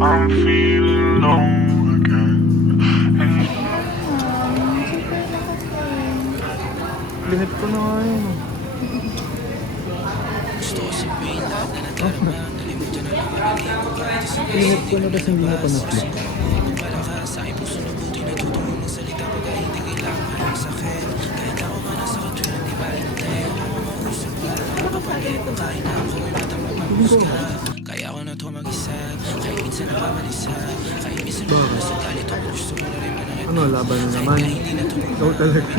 I'm feeling low again. Lihat ko na nga yun. Lihat ko na kasi hindi na panatlo. Kaya ako na ito mag-isa, kahit minsan nakamalisa, kahit minsan sa galit ako gusto mo na rin manakit. Ano, laban na naman. Ikaw talaga.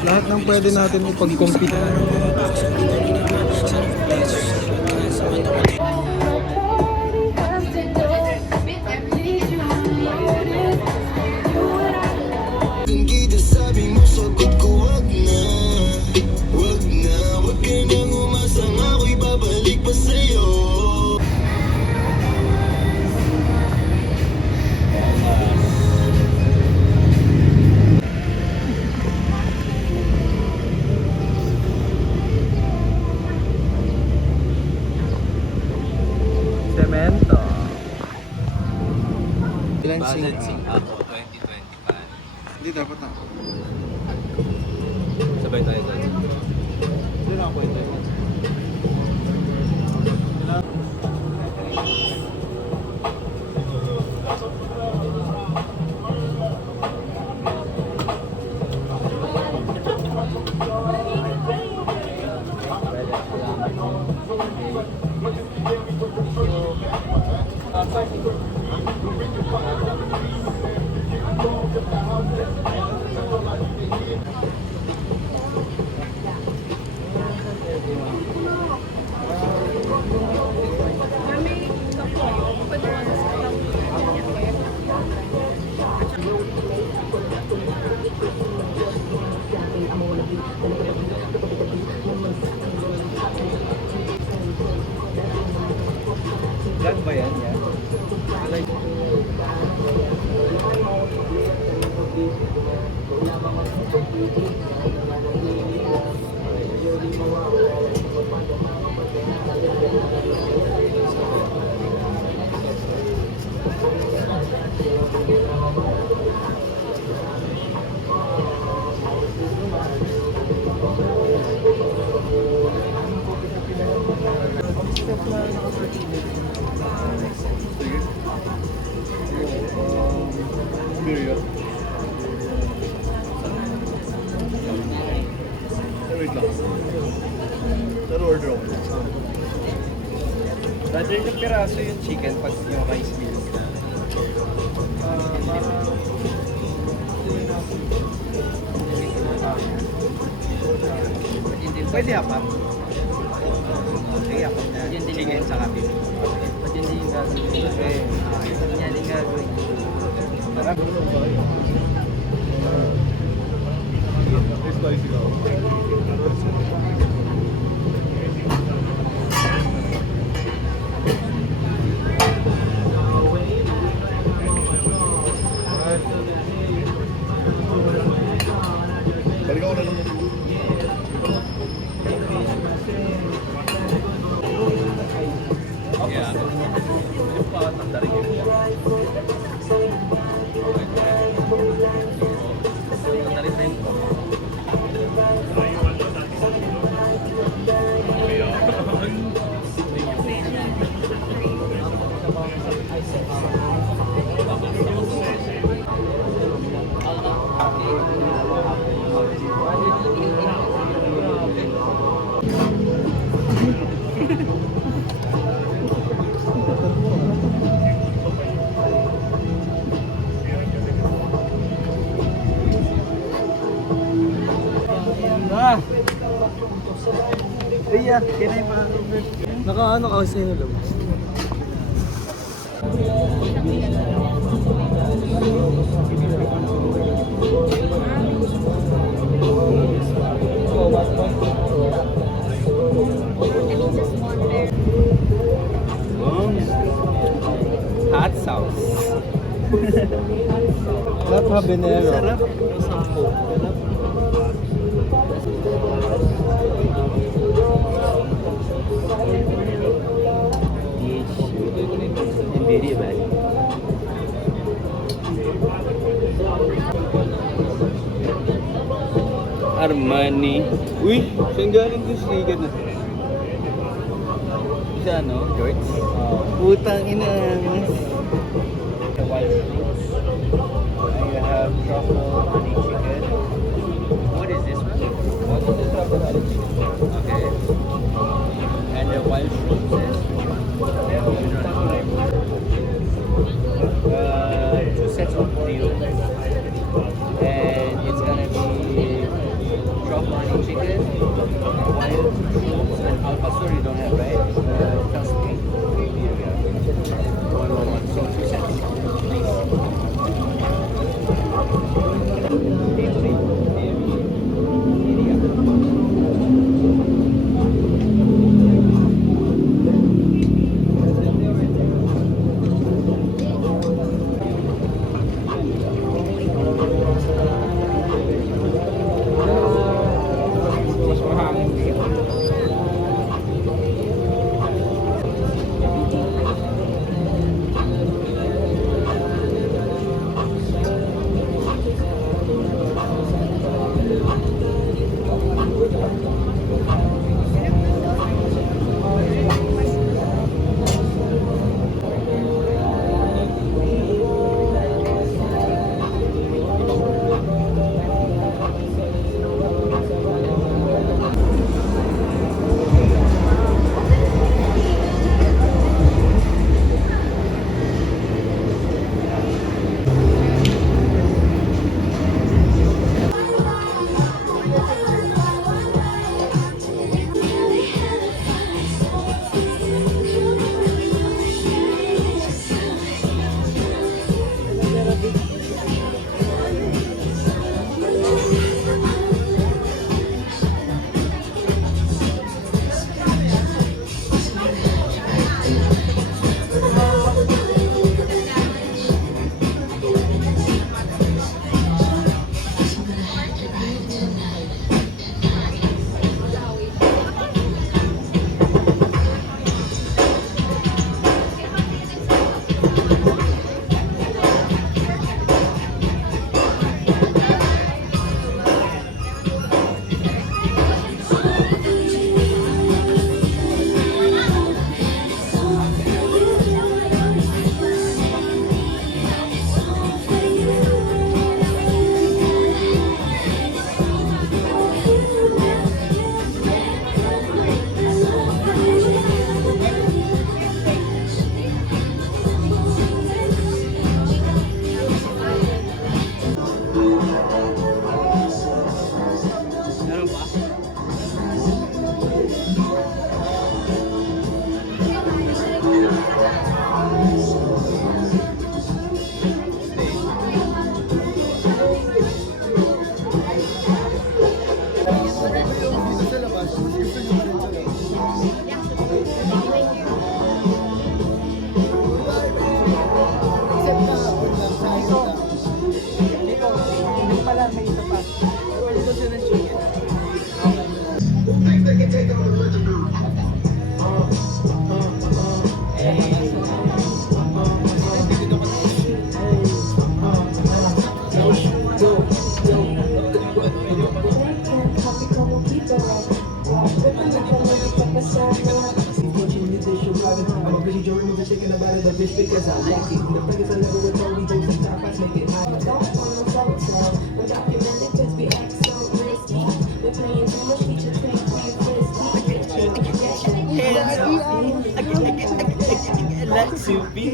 Lahat ng pwede natin ipag-compete. Semento. Ilan Balancing ako, 2025. Hindi dapat na. Sabay tayo doon. Hindi na ako ito. Vlog ba yan? Period. Wait lang. Pero order ako. Brother, yung piraso yung chicken pag yung rice meal. Pwede apat. Sige, apat na. Chicken sa kape. Ba't hindi yung gagawin? Okay. Yan yung gagawin. Sarap. Spicy ka. Balik ako na lang. Yeah. Iya, kinay pa. Naka-ano ka kasi yung loob. Hot sauce. Lahat habanero. Sarap. Uy, saan galing yung sticker na? Sa ano? George. Putang ina. The wild fruits. And you have truffle honey chicken. What is this one? What is the truffle honey chicken? Okay. And the wild fruits is two sets of deal. And it's gonna be truffle honey chicken, wild fruits, and al pastor you don't have, right? Trust me. Here we go. One. So two sets. Mas mahangin dito. Meron pa? Let's be.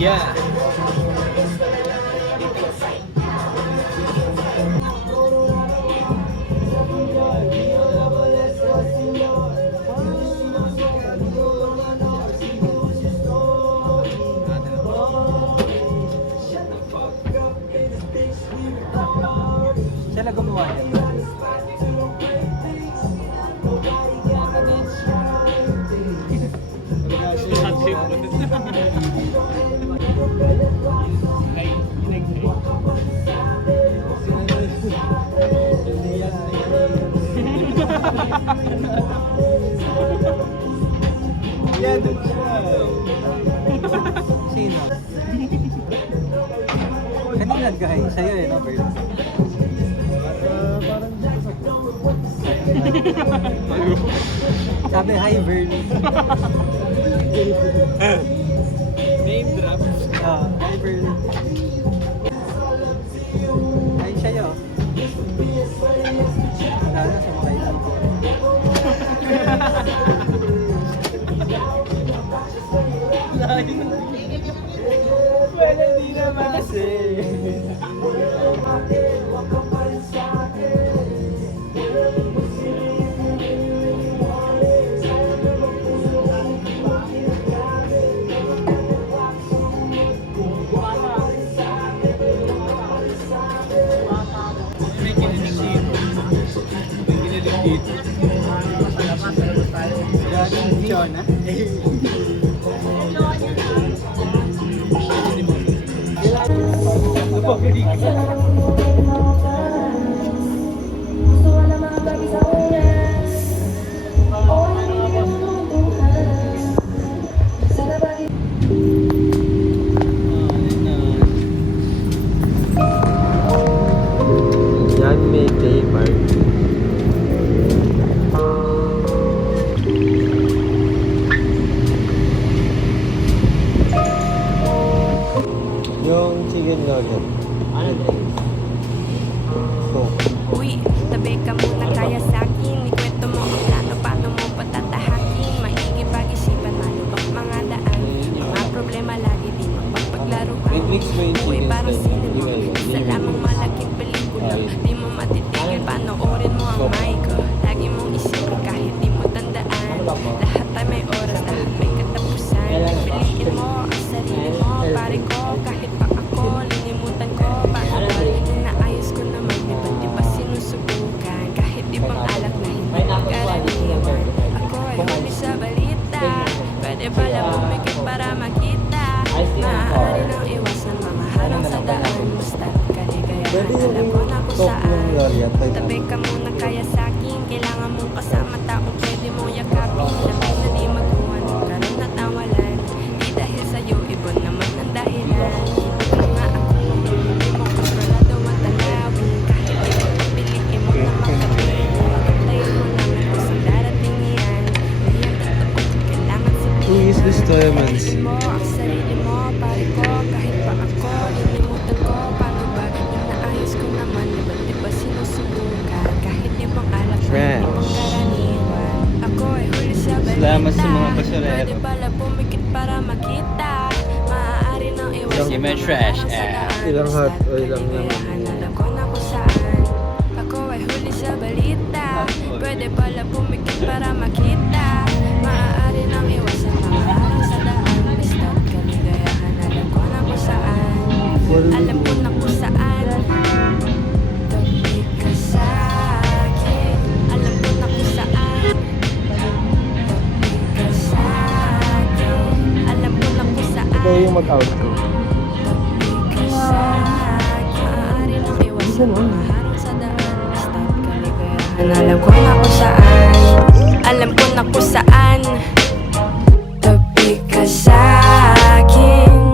Yeah. Siya na gumawa niya. Sa trip. Kanina guys, sa'yo eh, no, Bird? Parang dito sa Sabi, hi, Bird. name drop. Hi, Bird. Hi, sa'yo. Wala na, sumakay lang ako. Well, hindi naman kasi. May kinilig dito. May kinilig dito. Galing Jonah. Yan may day park. Yung chicken nugget. Ano ba? Uy, tabi ka muna kaya sa'kin. Ikwento mo ang plano, paano mo patatahakin. Maigi pag-isipan, malubak mga daan. Mga problema lagi di mapapaglaruan. Mix mo yung Uy, chicken parang style. cinema. Isa lamang malaking pelikula. Di mo matitigil, panoorin mo ang mic. Lagi mong isipin kahit di mo tandaan. Lahat ay may oras, lahat may katapusan. Piliin mo ang sarili mo, pare ko. Kahit pa ako, linimutan ko. Paano ba? Inaayos ko naman, di ba sinusubukan? Kahit ibang alak na hindi karaniwan. Ako ay huli sa balita. Pwede pala bumikit para makita. Maaari nang iwasan mga harang sa daan. Basta't kaligayahan, alam ko na kung saan. Tabi ka muna kaya sa'kin. Kailangan mong kasama taong pwede mong yakapin. Lapit na di magkuha ng karoon at nawalan. Di dahil sa'yo, ibon naman ang dahilan. Ikaw nga ako, hindi mo kontrolado ang tanawin. Kahit di mo pipiliin mo na makapili. Pagtayin mo namin kung saan darating yan. Hindi yan totoo, kailangan sabihin. Who is this diamonds? Piliin mo ang sarili mo, pare ko. Kahit pa ako, linimutan ko. Paano ba? Inaayos ko naman, di ba sinusubukan? Kahit di bang alak na hindi mong karaniwan. Ako ay huli sa balita. Salamat sa mga basurero. Pwede pala bumikit para makita. Maaari nang iwasan Yung mga trash, harang sa daan. Ilang hot oil lang Kaligayahan, alam ko na kung saan. Ako ay huli sa balita. Pwede pala bumikit para makita. Maaari nang iwasan mga harang sa daan. Basta't kaligayahan, alam ko na kung saan. Alam ko na kung saan. Tabi ka sa'kin. Alam ko na kung saan. Tabi ka sa'kin. Alam ko na kung saan. Ikaw yung mag-outro. Tabi ka sa'kin. Maaari nang iwasan mga harang sa daan. Basta't kaligayahan, alam ko na kung saan. Alam ko na kung saan.